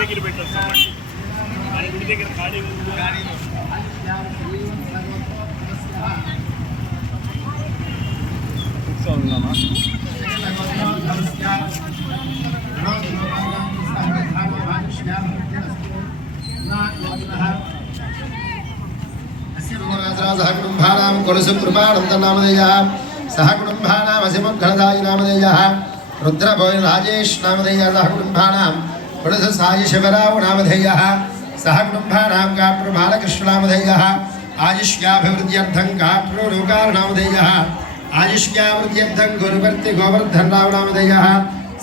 దగ్గర పెట్టొస్తామండి మన గుడి దగ్గర ఖాళీ कुटुम्भानां कुलसुप्रभानन्दनामधेयः सः कुटुम्भानामसिमुग्रदायि पुरुषसायिशिवरावणामधेयः सह कुटुम्बानां गाप्रो बालकृष्णनामधेयः आयुष्याभिवृद्ध्यर्थं गाप्रो लोकारणामधेयः आयुष्यावृद्ध्यर्थं गुरुवर्ति गोवर्धनरावणामधेयः,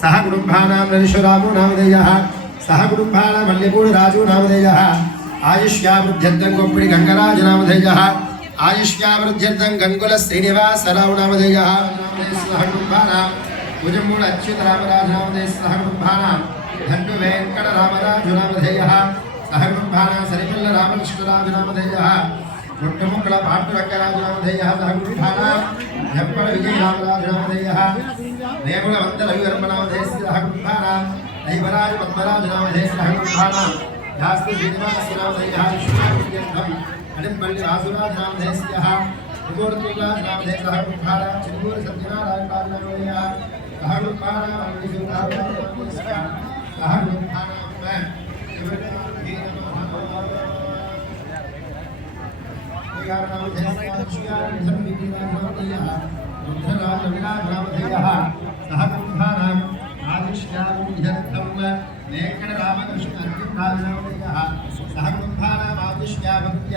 सह कुटुम्बानां नरेशुरामो नामधेयः सह कुटुम्बानां मल्लिपूर्णराजो नामधेयः आयुष्यावृद्ध्यर्थं गोप्पिणि गङ्गराजनामधेयः आयुष्यावृद्ध्यर्थं गङ्गुलश्रीनिवासरावणामधेयः, सह कुटुम्बानां भुजमूल अच्युतरामराजनामधेयः सह कुटुम्बानां ధన్యు వెంకట రామరాజురామధేయ సహగృంభానా సరిపిల్ల రామకృష్ణరాజురామధేయ ముట్టముక్కల పాండురంగరాజురామధేయ సహగృంభానా ఎప్పల విజయరామరాజురామధేయ వేముల వందల వివరమరామధేయ సహగృంభానా దైవరాజు పద్మరాజురామధేయ సహగృంభానా యాస్తి శ్రీనివాసరామధేయ విష్ణునాథ్యం అడింపల్లి రాసురాజరామధేయ భగోర్తుల్లాజరామధేయ సహగృంభానా చెన్నూరు సత్యనారాయణ రాజురామధేయ నేకడ రామకృష్ణ సహ గుంభానామాదిష్ట్యా భక్త్యా